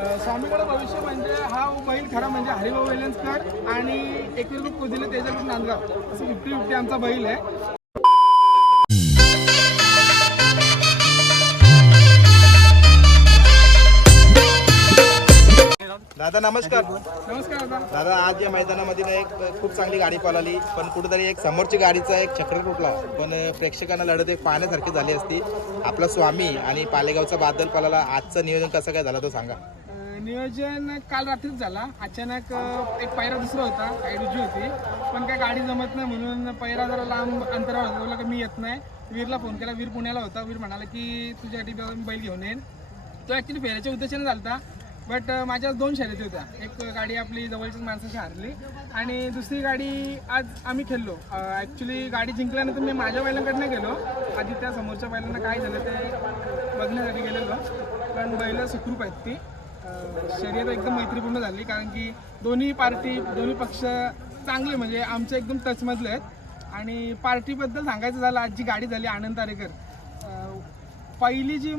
स्वामीकडे भविष्य म्हणजे हा बैल खरा म्हणजे हरिभाऊ वेलंजकर आणि एकवीर ग्रुप कोदिले त्याच्याकडून नांदगाव असं 50-50 आमचा बैल आहे. दादा नमस्कार. नमस्कार दादा, आज या मैदानामध्ये ना एक खूप चांगली गाडी पळाली, पण कुठेतरी एक समोरची गाडीचा एक चक्र तुटला, पण प्रेक्षकांना लढत एक पाहण्यासारखी झाली असती. आपला स्वामी आणि पालेगावचा बादल पळाला. आजचं नियोजन कसं काय झालं तो सांगा. नियोजन काल रात्रीच झाला. अचानक एक पायरा दुसरा होता, आयडीजी होती, पण काय गाडी जमत नाही म्हणून पायरा जरा लांब अंतरावर होता. बोलला की मी येत नाही. वीरला फोन केला, वीर पुण्याला होता. वीर म्हणाला की तुझ्यासाठी बैल घेऊन येईन. तो ॲक्च्युली फेऱ्याच्या उद्देशाने झाला, बट माझ्या 2 शर्यती होत्या. एक गाडी आपली जवळच्याच माणसाची हारली आणि दुसरी गाडी आज आम्ही खेळलो. ॲक्च्युली गाडी जिंकल्यानंतर मी माझ्या बैलांकडनं गेलो. आधी त्या समोरच्या बैलांना काय झालं ते बघण्यासाठी गेलेलो, पण बैलं सुखरूप आहेत. ती शर्यत एकदम मैत्रीपूर्ण झाली, कारण की दोन्ही दोन्ही पक्ष चांगले म्हणजे आमच्या एकदम टचमधले आहेत. आणि पार्टीबद्दल सांगायचं झालं, आज जी गाडी झाली आनंद तारेकर, पहिली जी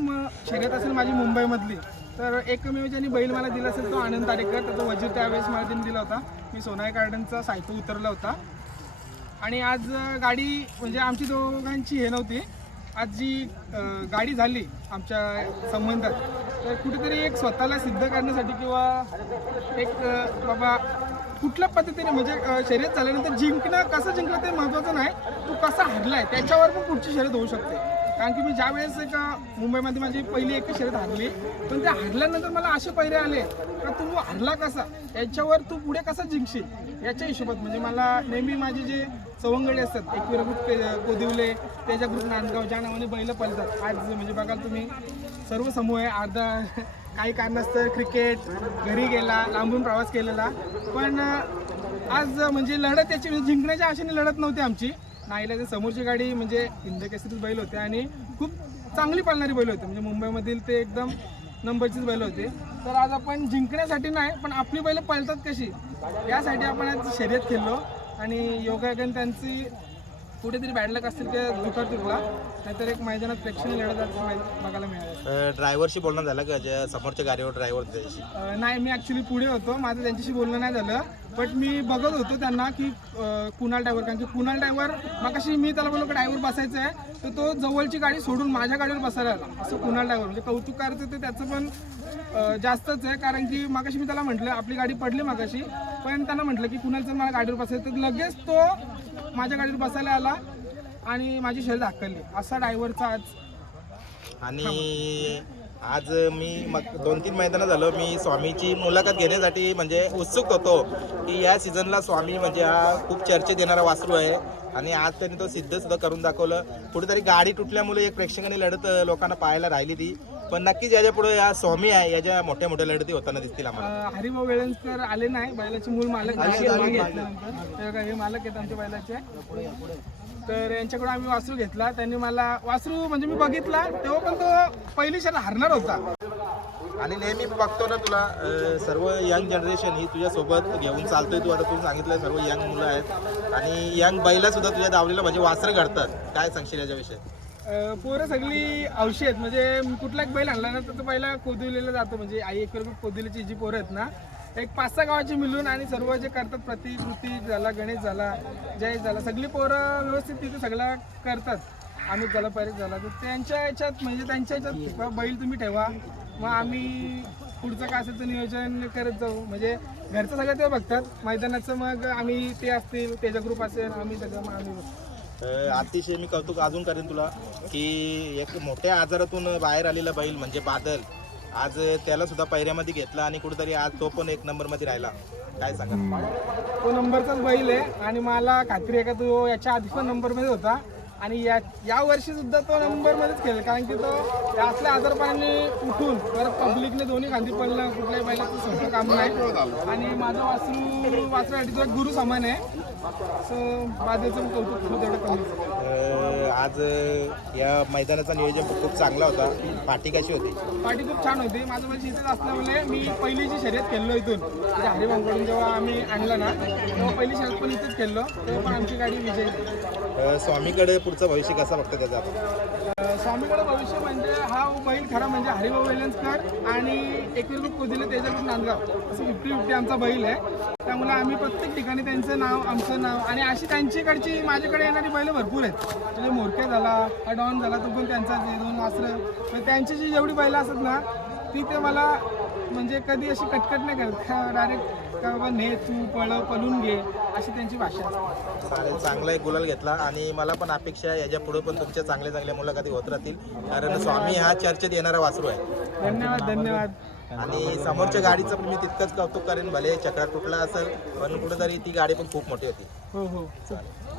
शर्यत असेल माझी मुंबईमधली, तर एकमेव ज्यांनी बैल मला दिला असेल तो आनंद तारेकर. त्याचा वजीर त्यावेळेस मला त्यांनी दिला होता. मी सोनाई गार्डनचा सायको उतरला होता. आणि आज गाडी म्हणजे आमची दोघांची हे नव्हती. आज जी गाडी झाली आमच्या संबंधात, तर कुठेतरी एक स्वतःला सिद्ध करण्यासाठी किंवा एक बाबा कुठल्या पद्धतीने म्हणजे शर्यत झाल्यानंतर कसं जिंकलं ते महत्त्वाचं नाही, तू कसा हरलाय त्याच्यावर पण पुढची शर्यत होऊ शकते. कारण की मी ज्या वेळेस मुंबईमध्ये माझी पहिली एक शर्यत हरली, पण त्या हरल्यानंतर मला असे पैरे आले का तू हरला कसा, याच्यावर तू पुढे कसा जिंकशील याच्या हिशोबात. म्हणजे मला नेहमी माझे जे सवंगडी असतात, एकवीर ग्रुप कोदिवले, त्याच्या ग्रुप नांदगाव, ज्या नावाने बैल पळतात. आज म्हणजे बघाल तुम्ही सर्व समूह आहे. अर्धा काही कारणास्तव क्रिकेट घरी गेला, लांबून प्रवास केलेला, पण आज म्हणजे लढत त्याची जिंकण्याच्या आशेने लढत नव्हती आमची. नाहीला ते समोरची गाडी म्हणजे हिंदकेसरी बैल होते आणि खूप चांगली पळणारी बैल होते. म्हणजे मुंबईमधील ते एकदम नंबरचीच बैल होते. तर आज आपण जिंकण्यासाठी नाही, पण आपली बैल पळतात कशी यासाठी आपण आज शर्यत खेळलो. आणि योगायोगाने त्यांची कुठेतरी बॅड लक असतील ते दुखार तुटला, नाहीतर एक मैदानात प्रेक्षणीय लढत बघायला मिळालं. ड्रायव्हरशी बोलणं झालं का, ज्या समोरच्या गाडीवर ड्रायव्हर त्याच्याशी? नाही, मी ॲक्च्युली पुढे होतो, माझं त्यांच्याशी बोलणं नाही झालं. बट मी बघत होतो त्यांना की कुणाल ड्रायव्हर, कारण की कुणाल ड्रायव्हर मगाशी मी त्याला बोललो की ड्रायव्हर बसायचं आहे, तर तो जवळची गाडी सोडून माझ्या गाडीवर बसायला आला. असं कुणाल ड्रायव्हर म्हणजे कौतुक करायचं ते त्याचं पण जास्तच आहे. कारण की मगाशी मी त्याला म्हटलं आपली गाडी पडली मगाशी, पण त्यांना म्हटलं की कुणालचं मला गाडीवर बसायचं, तर लगेच तो माझ्या गाडीवर बसायला आला आणि माझी शर्यत हाकलली. असा ड्रायव्हरचा आज. आणि आज मी 2-3 मैदानं झालं मी स्वामीची मुलाखत घेण्यासाठी म्हणजे उत्सुक होतो की या सीझनला स्वामी म्हणजे हा खूप चर्चेत येणारा वासरू आहे. आणि आज त्यांनी तो सिद्ध सुद्धा करून दाखवलं. कुठेतरी गाडी तुटल्यामुळे एक प्रेक्षकांनी लढत लोकांना पाहायला राहिली ती, पण नक्कीच याच्या पुढे या स्वामी आहे याच्या मोठ्या मोठ्या लढती होताना दिसतील आम्हाला. हरिभाऊ वेळंजकर आले नाही, बैलाचे मूळ मालक घेतल्यानंतर हे मालक आहेत आमच्या बैलाचे, तर यांच्याकडून आम्ही वासरू घेतला. त्यांनी मला वासरू म्हणजे मी बघितला तेव्हा पण तो पहिली शर्यत हरणार होता. आणि नेहमी बघतो ना तुला सर्व यंग जनरेशन ही तुझ्यासोबत घेऊन चालतोय. तू आता तू सांगितलं सर्व यंग मुलं आहेत आणि यंग बैला सुद्धा तुझ्या दावलीला म्हणजे वासरं घडतात. काय सांगशील याच्याविषयी? पोरं सगळी औषध आहेत. म्हणजे कुठला एक बैल आणला ना तर तो पहिला कोदिवलेला जातो. म्हणजे आई एकवीर कोदिवलीची जी पोरं आहेत ना, एक 5-6 गावाची मिळून आणि सर्व जे करतात, कृती झाला, गणेश झाला, जयेश झाला, सगळी पोरं व्यवस्थित तिथे सगळं करतात. अमित झाला, परेश झाला, तर त्यांच्या याच्यात म्हणजे त्यांच्या याच्यात बैल तुम्ही ठेवा, मग आम्ही पुढचं काय असेल तर नियोजन करत जाऊ. म्हणजे घरचं सगळं ते बघतात, मैदानाचं मग आम्ही ते असतील, त्याचा ग्रुप असेल, आम्ही सगळं मग आम्ही बघतो. अतिशय मी कौतुक अजून करेन तुला की एक मोठ्या आजारातून बाहेर आलेला बैल म्हणजे बादल, आज त्याला सुद्धा पहिऱ्यामध्ये घेतला आणि कुठेतरी आज तो पण 1 नंबरमध्ये राहिला. काय सांगा? तो नंबरचाच बैल आहे आणि मला खात्री आहे का तो याच्या आधी पण नंबरमध्ये होता आणि या वर्षी सुद्धा तो नंबरमध्येच खेळला. कारण की तो असल्या आजारपणाने उठून परत पब्लिकने दोन्ही खांदी पडलं, कुठल्याही बैलाचं सोपं काम नाही. आणि माझं वासरूसाठी तो एक गुरु समान आहे. सो बादेचं कौतुक खूप एवढं कमी. आज या मैदानाचं नियोजन पण खूप चांगला होता. पाठी कशी होती? पार्टी खूप छान होती. माझं म्हणजे इथेच असल्यामुळे मी पहिलीची शर्यत खेळलो इथून, म्हणजे हरिभाऊकडून जेव्हा आम्ही आणलं ना तेव्हा पहिली शर्यत पण इथेच खेळलो, तेव्हा पण आमची गाडी विजयी झाली. स्वामीकडे पुढचं भविष्य कसं बघतं त्याचं आपण? स्वामीकडे भविष्य म्हणजे हा बैल खरा म्हणजे हरिभाऊ वेलंजकर आणि एकवीर कोदिले त्याच्याकडून नांदगाव असं 50-50 आमचा बैल आहे. त्यामुळे आम्ही प्रत्येक ठिकाणी त्यांचं नाव, आमचं नाव आणि अशी त्यांच्याकडची माझ्याकडे येणारी बैलं भरपूर आहेत. म्हणजे मोरके झाला, हा डॉन झाला, तो पण त्यांचाच आहे. 2 वासरं, तर त्यांची जी जेवढी बैलं असतात ना ती ते मला म्हणजे कधी अशी कटकट नाही करत. डायरेक्ट का बाबा ने तू पळून घे अशी त्यांची भाषा असते. चालेल, चांगला एक गुलाल घेतला आणि मला पण अपेक्षा आहे याच्या पुढे पण तुमच्या चांगल्या चांगल्या मुलाखती होत राहतील, कारण स्वामी हा चर्चेत येणारा वासरू आहे. धन्यवाद धन्यवाद. आणि समोरच्या गाडीचं पण मी तितकंच कौतुक करेन, भले चक्रा तुटला असेल पण कुठेतरी ती गाडी पण खूप मोठी होती. हो हो. चालेल.